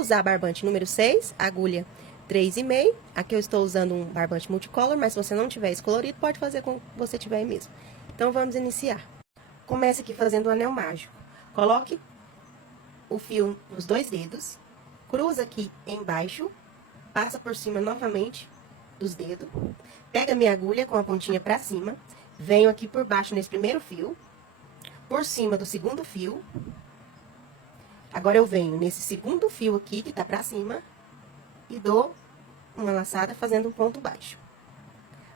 Usar barbante número 6, agulha 3,5. Aqui eu estou usando um barbante multicolor, mas se você não tiver esse colorido, pode fazer como você tiver aí mesmo. Então, vamos iniciar. Comece aqui fazendo o anel mágico. Coloque o fio nos 2 dedos, cruza aqui embaixo, passa por cima novamente dos dedos, pega minha agulha com a pontinha pra cima, venho aqui por baixo nesse primeiro fio, por cima do segundo fio. Agora, eu venho nesse segundo fio aqui, que tá pra cima, e dou uma laçada fazendo um ponto baixo.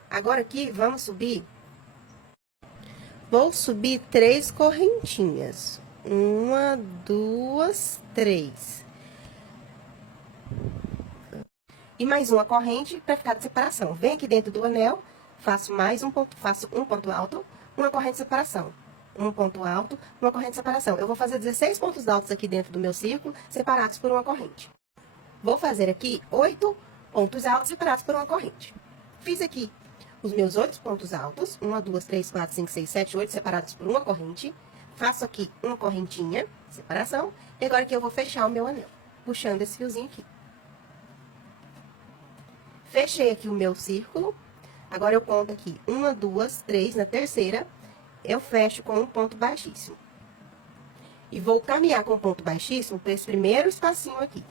Agora, aqui, vamos subir. Vou subir 3 correntinhas. 1, 2, 3. E mais uma corrente pra ficar de separação. Venho aqui dentro do anel, faço um ponto alto, uma corrente de separação. Um ponto alto, uma corrente de separação. Eu vou fazer 16 pontos altos aqui dentro do meu círculo, separados por uma corrente. Vou fazer aqui 8 pontos altos separados por uma corrente. Fiz aqui os meus 8 pontos altos, 1, 2, 3, 4, 5, 6, 7, 8 separados por uma corrente. Faço aqui uma correntinha, separação, e agora aqui eu vou fechar o meu anel, puxando esse fiozinho aqui. Fechei aqui o meu círculo, agora eu conto aqui 1, 2, 3, na terceira, eu fecho com um ponto baixíssimo. E vou caminhar com um ponto baixíssimo para esse primeiro espacinho aqui.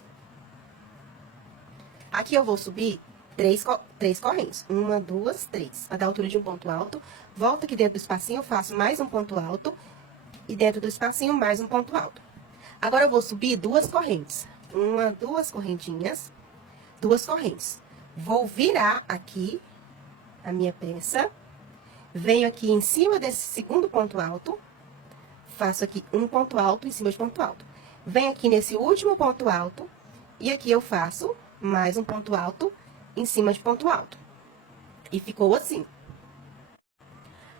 Aqui eu vou subir 3 correntes. 1, 2, 3. A da altura de um ponto alto. Volto aqui dentro do espacinho, faço mais um ponto alto. E dentro do espacinho, mais um ponto alto. Agora, eu vou subir 2 correntes. 1, 2 correntinhas. 2 correntes. Vou virar aqui a minha peça. Venho aqui em cima desse segundo ponto alto. Faço aqui um ponto alto em cima de ponto alto. Venho aqui nesse último ponto alto. E aqui eu faço mais um ponto alto em cima de ponto alto. E ficou assim.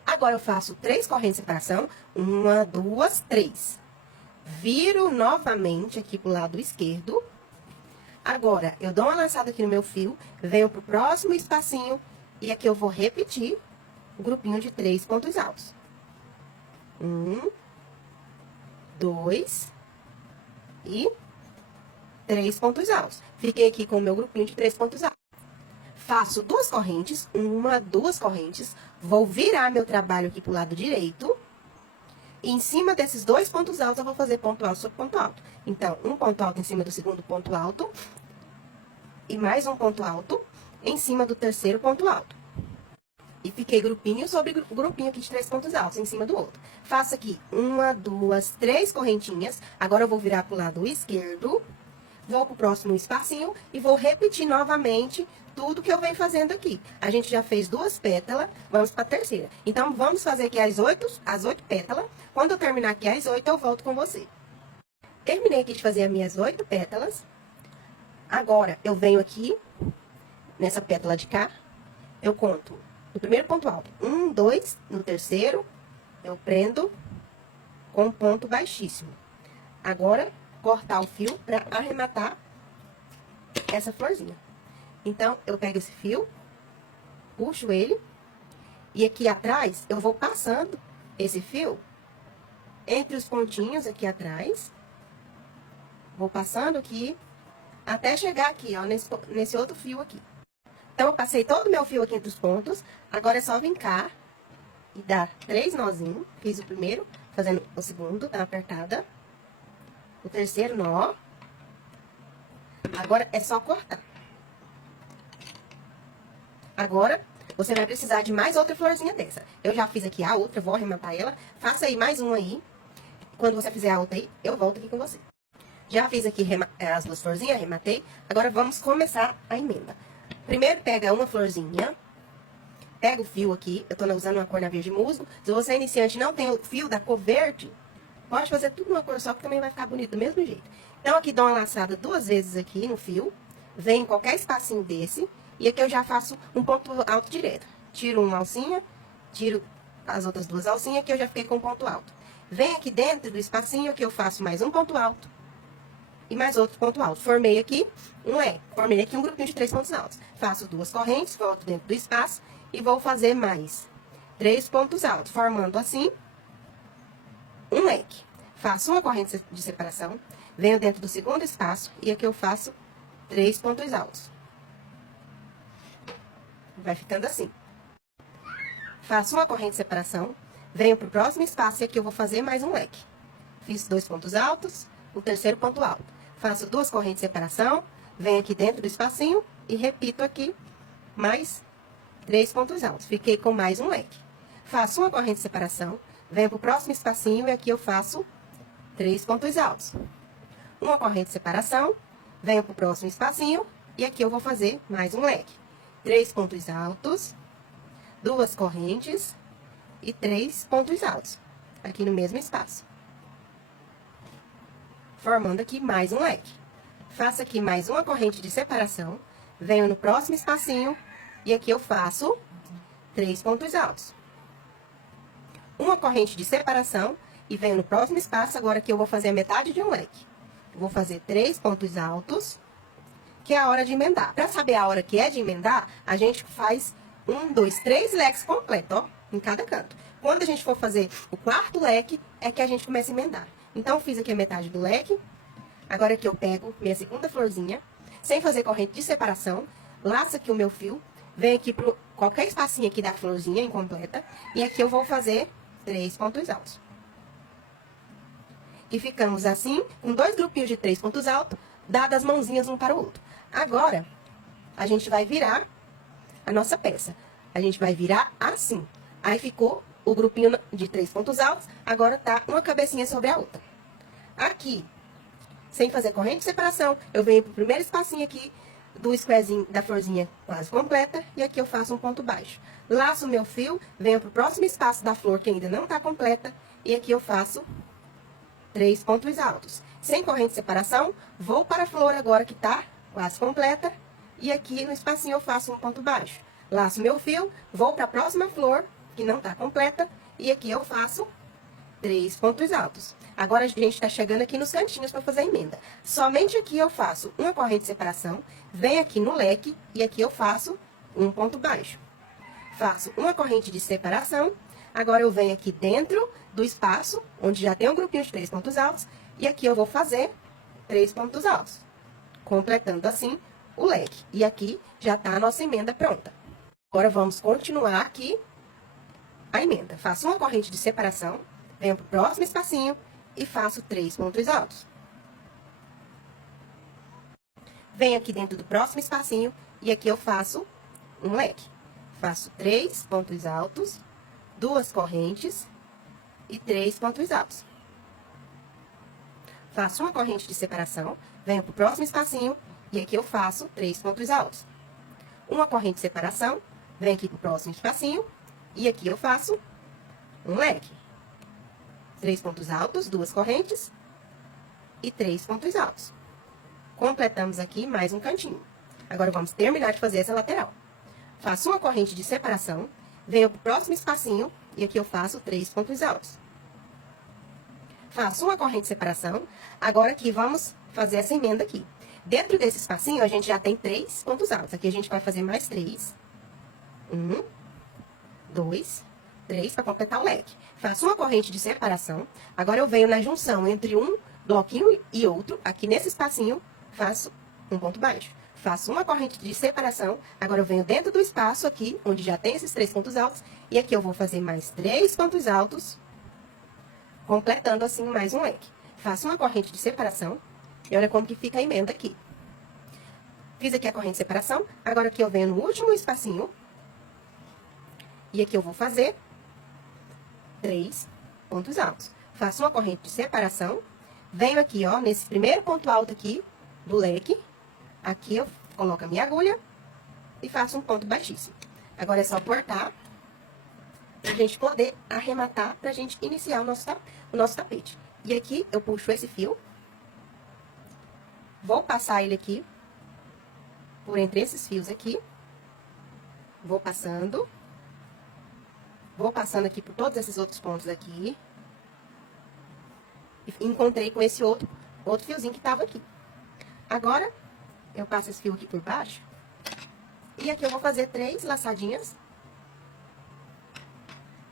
Agora, eu faço 3 correntes de separação. 1, 2, 3. Viro novamente aqui pro lado esquerdo. Agora, eu dou uma laçada aqui no meu fio, venho pro próximo espacinho. E aqui eu vou repetir o grupinho de 3 pontos altos. 1, 2 e 3 pontos altos. Fiquei aqui com o meu grupinho de 3 pontos altos. Faço 2 correntes, 1, 2 correntes. Vou virar meu trabalho aqui pro lado direito. E em cima desses 2 pontos altos, eu vou fazer ponto alto sobre ponto alto. Então, um ponto alto em cima do segundo ponto alto. E mais um ponto alto em cima do terceiro ponto alto. E fiquei grupinho sobre grupinho aqui de 3 pontos altos, em cima do outro. Faço aqui 1, 2, 3 correntinhas. Agora, eu vou virar pro lado esquerdo. Vou pro próximo espacinho e vou repetir novamente tudo que eu venho fazendo aqui. A gente já fez 2 pétalas, vamos pra terceira. Então, vamos fazer aqui as 8 pétalas. Quando eu terminar aqui as 8, eu volto com você. Terminei aqui de fazer as minhas 8 pétalas. Agora, eu venho aqui, nessa pétala de cá, eu conto no primeiro ponto alto. 1, 2, no terceiro, eu prendo com um ponto baixíssimo. Agora, cortar o fio para arrematar essa florzinha. Então, eu pego esse fio, puxo ele, e aqui atrás, eu vou passando esse fio entre os pontinhos aqui atrás. Vou passando aqui, até chegar aqui, ó, nesse outro fio aqui. Então, eu passei todo o meu fio aqui entre os pontos, agora é só vir cá e dar 3 nozinhos. Fiz o primeiro, fazendo o segundo, dá uma apertada. O terceiro nó. Agora, é só cortar. Agora, você vai precisar de mais outra florzinha dessa. Eu já fiz aqui a outra, vou arrematar ela. Faça aí mais uma aí. Quando você fizer a outra aí, eu volto aqui com você. Já fiz aqui as 2 florzinhas, arrematei. Agora, vamos começar a emenda. Primeiro, pega uma florzinha. Pega o fio aqui. Eu tô usando uma cor na verde musgo. Se você é iniciante e não tem o fio da cor verde, pode fazer tudo numa cor só, que também vai ficar bonito do mesmo jeito. Então, aqui dou uma laçada 2 vezes aqui no fio. Venho em qualquer espacinho desse. E aqui eu já faço um ponto alto direto. Tiro uma alcinha, tiro as outras 2 alcinhas, que eu já fiquei com um ponto alto. Venho aqui dentro do espacinho, que eu faço mais um ponto alto. E mais outro ponto alto. Formei aqui formei aqui um grupinho de 3 pontos altos. Faço 2 correntes, volto dentro do espaço e vou fazer mais 3 pontos altos, formando assim um leque. Faço uma corrente de separação, venho dentro do segundo espaço e aqui eu faço 3 pontos altos. Vai ficando assim. Faço uma corrente de separação, venho pro próximo espaço e aqui eu vou fazer mais um leque. Fiz 2 pontos altos, o terceiro ponto alto. Faço 2 correntes de separação, venho aqui dentro do espacinho e repito aqui mais 3 pontos altos. Fiquei com mais um leque. Faço uma corrente de separação, venho pro próximo espacinho e aqui eu faço 3 pontos altos. Uma corrente de separação, venho pro próximo espacinho e aqui eu vou fazer mais um leque. 3 pontos altos, 2 correntes e 3 pontos altos, aqui no mesmo espaço. Formando aqui mais um leque. Faço aqui mais uma corrente de separação, venho no próximo espacinho e aqui eu faço 3 pontos altos. Uma corrente de separação e venho no próximo espaço, agora que eu vou fazer a metade de um leque. Vou fazer 3 pontos altos, que é a hora de emendar. Para saber a hora que é de emendar, a gente faz 1, 2, 3 leques completos, ó, em cada canto. Quando a gente for fazer o quarto leque, é que a gente começa a emendar. Então, fiz aqui a metade do leque. Agora aqui eu pego minha segunda florzinha, sem fazer corrente de separação, laço aqui o meu fio, venho aqui pro qualquer espacinho aqui da florzinha incompleta, e aqui eu vou fazer 3 pontos altos. E ficamos assim, com 2 grupinhos de 3 pontos altos, dadas as mãozinhas um para o outro. Agora, a gente vai virar a nossa peça. A gente vai virar assim. Aí ficou o grupinho de 3 pontos altos, agora tá uma cabecinha sobre a outra. Aqui, sem fazer corrente de separação, eu venho pro primeiro espacinho aqui do squarezinho da florzinha quase completa, e aqui eu faço um ponto baixo. Laço o meu fio, venho pro próximo espaço da flor que ainda não tá completa, e aqui eu faço 3 pontos altos. Sem corrente de separação, vou para a flor agora que tá quase completa, e aqui no espacinho eu faço um ponto baixo. Laço meu fio, vou para a próxima flor, que não tá completa, e aqui eu faço 3 pontos altos. Agora a gente tá chegando aqui nos cantinhos para fazer a emenda. Somente aqui eu faço uma corrente de separação, venho aqui no leque, e aqui eu faço um ponto baixo. Faço uma corrente de separação, agora eu venho aqui dentro do espaço, onde já tem um grupinho de 3 pontos altos, e aqui eu vou fazer 3 pontos altos, completando assim o leque. E aqui já tá a nossa emenda pronta. Agora, vamos continuar aqui a emenda. Faço uma corrente de separação, venho pro próximo espacinho e faço 3 pontos altos. Venho aqui dentro do próximo espacinho e aqui eu faço um leque. Faço 3 pontos altos, 2 correntes e 3 pontos altos. Faço uma corrente de separação, venho pro próximo espacinho e aqui eu faço 3 pontos altos. Uma corrente de separação, venho aqui pro próximo espacinho e aqui eu faço um leque. 3 pontos altos, 2 correntes e 3 pontos altos. Completamos aqui mais um cantinho. Agora, vamos terminar de fazer essa lateral. Faço uma corrente de separação, venho pro próximo espacinho e aqui eu faço 3 pontos altos. Faço uma corrente de separação, agora aqui vamos fazer essa emenda aqui. Dentro desse espacinho, a gente já tem 3 pontos altos. Aqui a gente vai fazer mais 3. 1, 2, 3 para completar o leque. Faço uma corrente de separação. Agora eu venho na junção entre um bloquinho e outro. Aqui nesse espacinho, faço um ponto baixo. Faço uma corrente de separação. Agora eu venho dentro do espaço aqui, onde já tem esses 3 pontos altos. E aqui eu vou fazer mais 3 pontos altos, completando assim mais um leque. Faço uma corrente de separação. E olha como que fica a emenda aqui. Fiz aqui a corrente de separação. Agora aqui eu venho no último espacinho. E aqui eu vou fazer 3 pontos altos. Faço uma corrente de separação. Venho aqui, ó, nesse primeiro ponto alto aqui do leque. Aqui eu coloco a minha agulha e faço um ponto baixíssimo. Agora é só cortar pra gente poder arrematar, pra gente iniciar o nosso tapete. E aqui eu puxo esse fio. Vou passar ele aqui, por entre esses fios aqui. Vou passando. Vou passando aqui por todos esses outros pontos aqui. E encontrei com esse outro fiozinho que tava aqui. Agora, eu passo esse fio aqui por baixo. E aqui eu vou fazer 3 laçadinhas.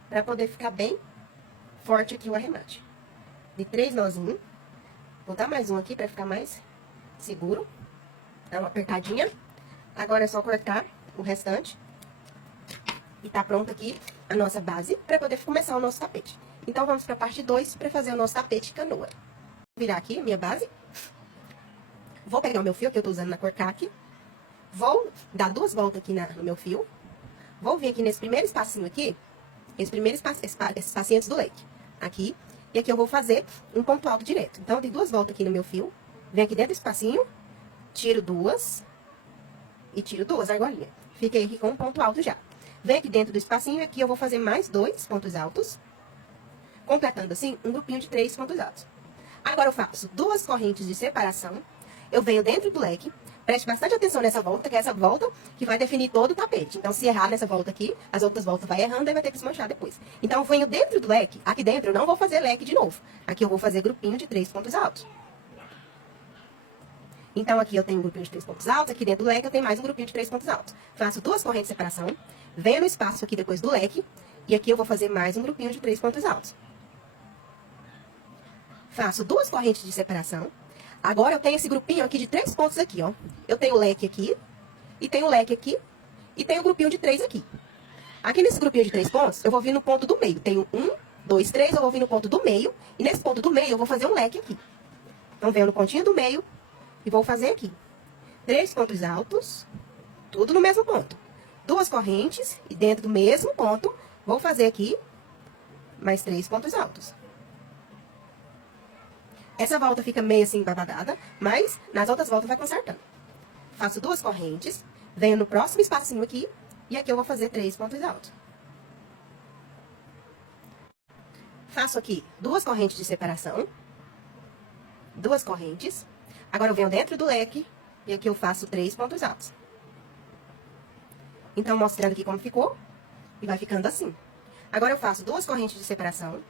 Pra poder ficar bem forte aqui o arremate. De 3 nozinhos. Vou dar mais um aqui pra ficar mais seguro. Dá uma apertadinha. Agora é só cortar o restante. E tá pronta aqui a nossa base pra poder começar o nosso tapete. Então, vamos pra parte 2 pra fazer o nosso tapete canoa. Vou virar aqui a minha base. Vou pegar o meu fio que eu tô usando na cor caqui. Vou dar 2 voltas aqui no meu fio. Vou vir aqui nesse primeiro espacinho aqui. Esse primeiro espacinho antes do leque. Aqui. E aqui eu vou fazer um ponto alto direto. Então, eu dei 2 voltas aqui no meu fio. Venho aqui dentro do espacinho. Tiro 2. E tiro 2 argolinhas. Fiquei aqui com um ponto alto já. Venho aqui dentro do espacinho e aqui eu vou fazer mais 2 pontos altos. Completando assim um grupinho de 3 pontos altos. Agora eu faço 2 correntes de separação. Eu venho dentro do leque. Preste bastante atenção nessa volta, que é essa volta que vai definir todo o tapete. Então, se errar nessa volta aqui, as outras voltas vai errando e vai ter que desmanchar depois. Então, eu venho dentro do leque. Aqui dentro eu não vou fazer leque de novo. Aqui eu vou fazer grupinho de 3 pontos altos. Então, aqui eu tenho um grupinho de 3 pontos altos. Aqui dentro do leque eu tenho mais um grupinho de 3 pontos altos. Faço 2 correntes de separação. Venho no espaço aqui depois do leque. E aqui eu vou fazer mais um grupinho de 3 pontos altos. Faço 2 correntes de separação. Agora eu tenho esse grupinho aqui de 3 pontos aqui, ó. Eu tenho o leque aqui, e tenho o leque aqui, e tenho o grupinho de 3 aqui. Aqui nesse grupinho de 3 pontos, eu vou vir no ponto do meio. Tenho 1, 2, 3, eu vou vir no ponto do meio, e nesse ponto do meio eu vou fazer um leque aqui. Então, venho no pontinho do meio, e vou fazer aqui. 3 pontos altos, tudo no mesmo ponto. 2 correntes, e dentro do mesmo ponto, vou fazer aqui mais 3 pontos altos. Essa volta fica meio assim babadada, mas nas outras voltas vai consertando. Faço 2 correntes, venho no próximo espacinho aqui, e aqui eu vou fazer 3 pontos altos. Faço aqui 2 correntes de separação, 2 correntes. Agora eu venho dentro do leque, e aqui eu faço 3 pontos altos. Então, mostrando aqui como ficou, e vai ficando assim. Agora eu faço 2 correntes de separação,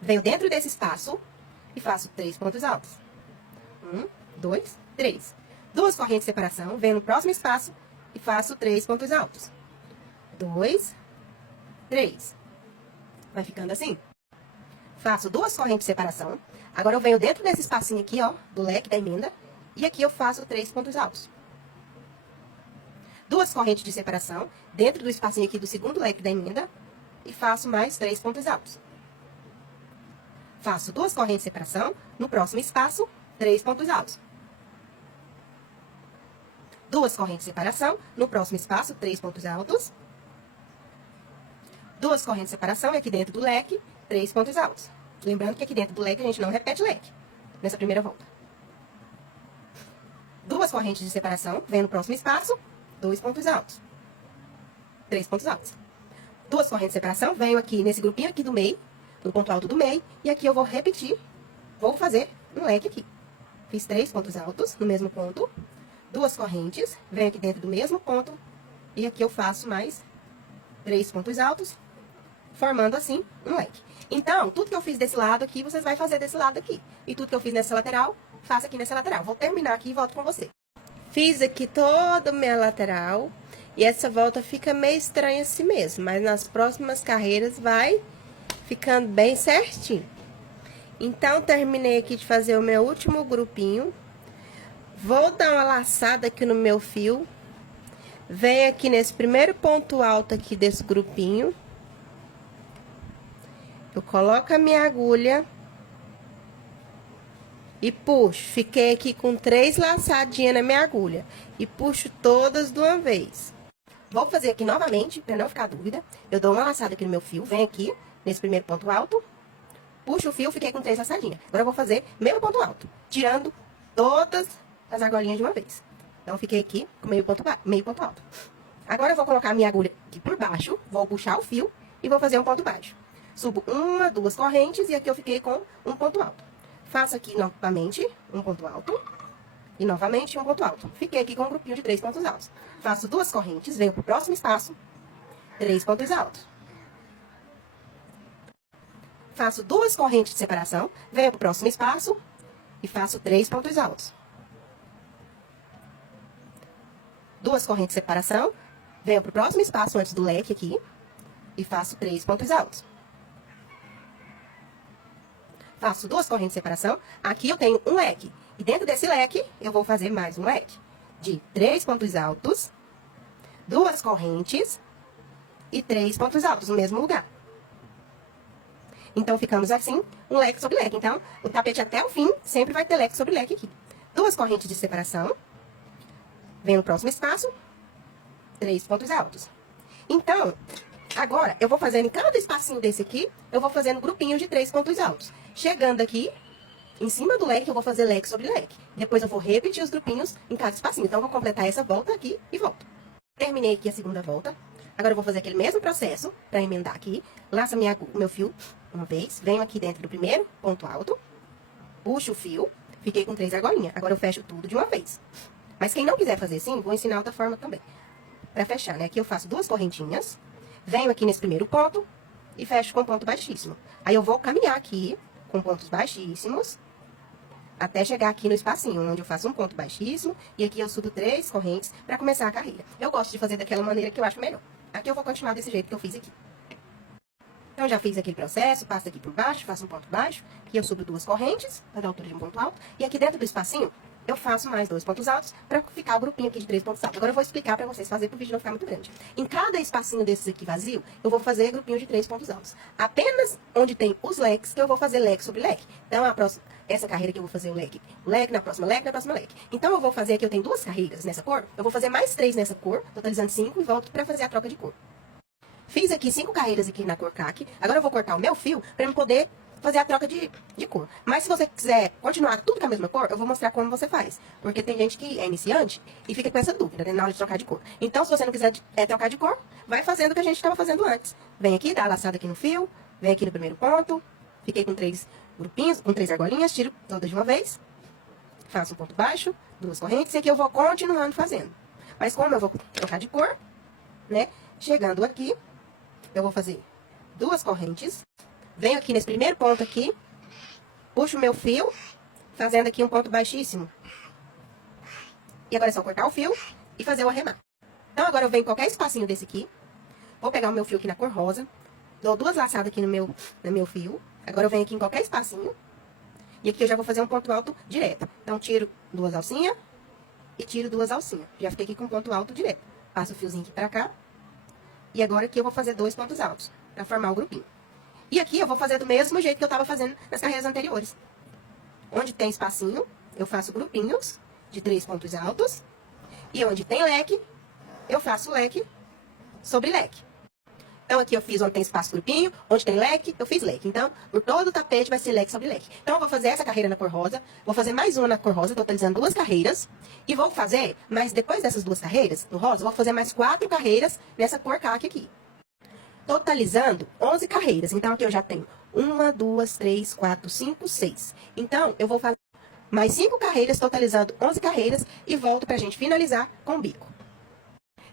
venho dentro desse espaço, e faço 3 pontos altos. 1, 2, 3. 2 correntes de separação, venho no próximo espaço e faço 3 pontos altos. 2, 3. Vai ficando assim. Faço 2 correntes de separação. Agora eu venho dentro desse espacinho aqui, ó, do leque da emenda, e aqui eu faço 3 pontos altos. 2 correntes de separação, dentro do espacinho aqui do segundo leque da emenda, e faço mais 3 pontos altos. Faço 2 correntes de separação, no próximo espaço, 3 pontos altos. 2 correntes de separação, no próximo espaço, 3 pontos altos. 2 correntes de separação, e aqui dentro do leque, 3 pontos altos. Lembrando que aqui dentro do leque a gente não repete leque, nessa primeira volta. 2 correntes de separação, vem no próximo espaço, 2 pontos altos. 3 pontos altos. 2 correntes de separação, venho aqui nesse grupinho aqui do meio, no ponto alto do meio, e aqui eu vou repetir, vou fazer um leque aqui. Fiz 3 pontos altos no mesmo ponto, 2 correntes, venho aqui dentro do mesmo ponto, e aqui eu faço mais 3 pontos altos, formando assim um leque. Então, tudo que eu fiz desse lado aqui, vocês vão fazer desse lado aqui. E tudo que eu fiz nessa lateral, faço aqui nessa lateral. Vou terminar aqui e volto com você. Fiz aqui toda a minha lateral, e essa volta fica meio estranha assim mesmo, mas nas próximas carreiras vai ficando bem certinho. Então, terminei aqui de fazer o meu último grupinho. Vou dar uma laçada aqui no meu fio. Venho aqui nesse primeiro ponto alto aqui desse grupinho. Eu coloco a minha agulha. E puxo. Fiquei aqui com 3 laçadinhas na minha agulha. E puxo todas de uma vez. Vou fazer aqui novamente, para não ficar dúvida. Eu dou uma laçada aqui no meu fio. Venho aqui nesse primeiro ponto alto, puxo o fio, fiquei com 3 laçadinhas. Agora eu vou fazer meio ponto alto, tirando todas as argolinhas de uma vez. Então, eu fiquei aqui com meio ponto alto. Agora eu vou colocar a minha agulha aqui por baixo, vou puxar o fio e vou fazer um ponto baixo. Subo 1, 2 correntes e aqui eu fiquei com um ponto alto. Faço aqui novamente um ponto alto e novamente um ponto alto. Fiquei aqui com um grupinho de 3 pontos altos. Faço 2 correntes, venho pro próximo espaço, 3 pontos altos. Faço 2 correntes de separação, venho pro próximo espaço e faço 3 pontos altos. 2 correntes de separação, venho pro próximo espaço antes do leque aqui e faço 3 pontos altos. faço duas correntes de separação. Aqui eu tenho um leque. E dentro desse leque, eu vou fazer mais um leque de 3 pontos altos, duas correntes e 3 pontos altos no mesmo lugar. Então, ficamos assim, um leque sobre leque. Então, o tapete até o fim sempre vai ter leque sobre leque aqui. Duas correntes de separação. Vem no próximo espaço, 3 pontos altos. Então, agora, eu vou fazendo em cada espacinho desse aqui, eu vou fazendo grupinhos de 3 pontos altos. Chegando aqui, em cima do leque, eu vou fazer leque sobre leque. Depois eu vou repetir os grupinhos em cada espacinho. Então, eu vou completar essa volta aqui e volto. Terminei aqui a segunda volta. Agora, eu vou fazer aquele mesmo processo para emendar aqui. Laço o meu fio uma vez. Venho aqui dentro do primeiro ponto alto. Puxo o fio. Fiquei com 3 argolinhas. Agora, eu fecho tudo de uma vez. Mas quem não quiser fazer assim, vou ensinar outra forma também. Para fechar, né? Aqui eu faço duas correntinhas. Venho aqui nesse primeiro ponto e fecho com ponto baixíssimo. Aí, eu vou caminhar aqui com pontos baixíssimos até chegar aqui no espacinho, onde eu faço um ponto baixíssimo. E aqui eu subo 3 correntes para começar a carreira. Eu gosto de fazer daquela maneira que eu acho melhor. Aqui eu vou continuar desse jeito que eu fiz aqui. Então, já fiz aquele processo, passo aqui por baixo, faço um ponto baixo. Aqui eu subo 2 correntes, para dar altura de um ponto alto. E aqui dentro do espacinho, eu faço mais 2 pontos altos para ficar o grupinho aqui de 3 pontos altos. Agora eu vou explicar para vocês fazerem para o vídeo não ficar muito grande. Em cada espacinho desses aqui vazio, eu vou fazer grupinho de 3 pontos altos. Apenas onde tem os leques que eu vou fazer leque sobre leque. Então, essa carreira que eu vou fazer o leque na próxima leque, na próxima leque. Então, eu vou fazer aqui, eu tenho 2 carreiras nessa cor, eu vou fazer mais 3 nessa cor, totalizando 5 e volto para fazer a troca de cor. Fiz aqui 5 carreiras aqui na cor caqui. Agora eu vou cortar o meu fio para eu poder fazer a troca de cor. Mas se você quiser continuar tudo com a mesma cor, eu vou mostrar como você faz. Porque tem gente que é iniciante e fica com essa dúvida, né, na hora de trocar de cor. Então, se você não quiser trocar de cor, vai fazendo o que a gente estava fazendo antes. Vem aqui, dá a laçada aqui no fio, vem aqui no primeiro ponto. Fiquei com 3 grupinhos, com 3 argolinhas, tiro todas de uma vez. Faço um ponto baixo, 2 correntes, e aqui eu vou continuando fazendo. Mas como eu vou trocar de cor, né, chegando aqui, eu vou fazer 2 correntes. Venho aqui nesse primeiro ponto aqui, puxo o meu fio, fazendo aqui um ponto baixíssimo. E agora é só cortar o fio e fazer o arremate. Então, agora eu venho em qualquer espacinho desse aqui, vou pegar o meu fio aqui na cor rosa, dou 2 laçadas aqui no meu fio. Agora eu venho aqui em qualquer espacinho, e aqui eu já vou fazer um ponto alto direto. Então, tiro 2 alcinhas e tiro 2 alcinhas. Já fiquei aqui com um ponto alto direto. Passo o fiozinho aqui pra cá. E agora aqui eu vou fazer 2 pontos altos, pra formar o grupinho. E aqui eu vou fazer do mesmo jeito que eu tava fazendo nas carreiras anteriores. Onde tem espacinho, eu faço grupinhos de 3 pontos altos. E onde tem leque, eu faço leque sobre leque. Então, aqui eu fiz onde tem espaço grupinho, onde tem leque, eu fiz leque. Então, por todo o tapete vai ser leque sobre leque. Então, eu vou fazer essa carreira na cor rosa, vou fazer mais uma na cor rosa, totalizando 2 carreiras. E vou fazer, mas depois dessas 2 carreiras, no rosa, vou fazer mais 4 carreiras nessa cor caqui aqui. Totalizando 11 carreiras. Então, aqui eu já tenho 1, 2, 3, 4, 5, 6. Então, eu vou fazer mais 5 carreiras, totalizando 11 carreiras, e volto pra gente finalizar com o bico.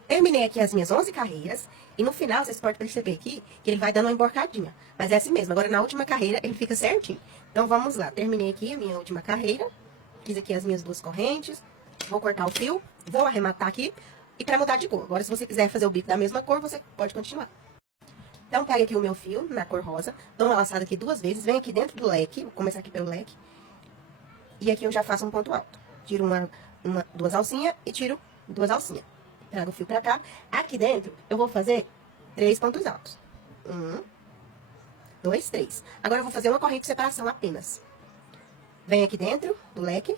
Terminei aqui as minhas 11 carreiras, e no final, vocês podem perceber aqui, que ele vai dando uma emborcadinha. Mas é assim mesmo, agora na última carreira, ele fica certinho. Então, vamos lá. Terminei aqui a minha última carreira, fiz aqui as minhas 2 correntes, vou cortar o fio, vou arrematar aqui, e pra mudar de cor. Agora, se você quiser fazer o bico da mesma cor, você pode continuar. Então, pega aqui o meu fio, na cor rosa, dou uma laçada aqui 2 vezes, venho aqui dentro do leque, vou começar aqui pelo leque, e aqui eu já faço um ponto alto. Tiro 2 alcinhas e tiro 2 alcinhas. Trago o fio pra cá. Aqui dentro, eu vou fazer 3 pontos altos. 1, 2, 3. Agora, eu vou fazer uma corrente de separação apenas. Venho aqui dentro do leque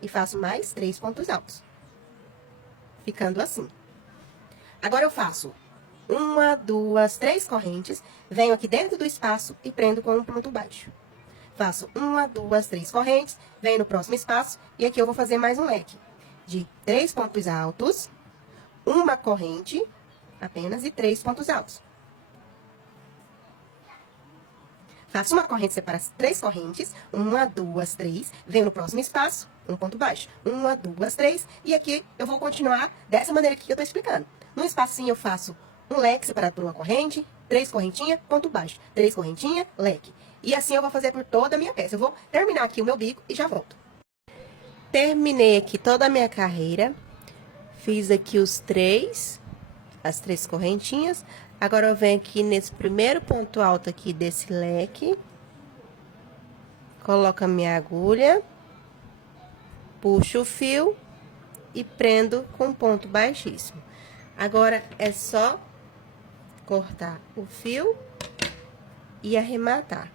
e faço mais 3 pontos altos. Ficando assim. Agora, eu faço 1, 2, 3 correntes. Venho aqui dentro do espaço e prendo com um ponto baixo. Faço 1, 2, 3 correntes. Venho no próximo espaço e aqui eu vou fazer mais um leque de 3 pontos altos, uma corrente apenas e 3 pontos altos. Faço uma corrente separação, 3 correntes, 1, 2, 3, venho no próximo espaço, um ponto baixo, 1, 2, 3, e aqui eu vou continuar dessa maneira que eu tô explicando. No espacinho eu faço um leque separado por uma corrente, 3 correntinhas, ponto baixo, 3 correntinhas, leque. E assim eu vou fazer por toda a minha peça. Eu vou terminar aqui o meu bico e já volto. Terminei aqui toda a minha carreira. Fiz aqui as 3 correntinhas. Agora, eu venho aqui nesse primeiro ponto alto aqui desse leque. Coloco a minha agulha, puxo o fio e prendo com ponto baixíssimo. Agora, é só cortar o fio e arrematar.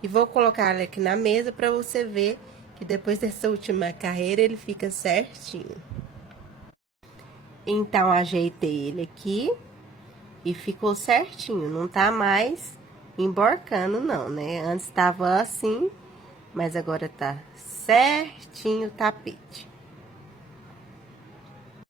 E vou colocar ele aqui na mesa para você ver que depois dessa última carreira ele fica certinho. Então, ajeitei ele aqui e ficou certinho, não tá mais emborcando não, né? Antes tava assim, mas agora tá certinho o tapete.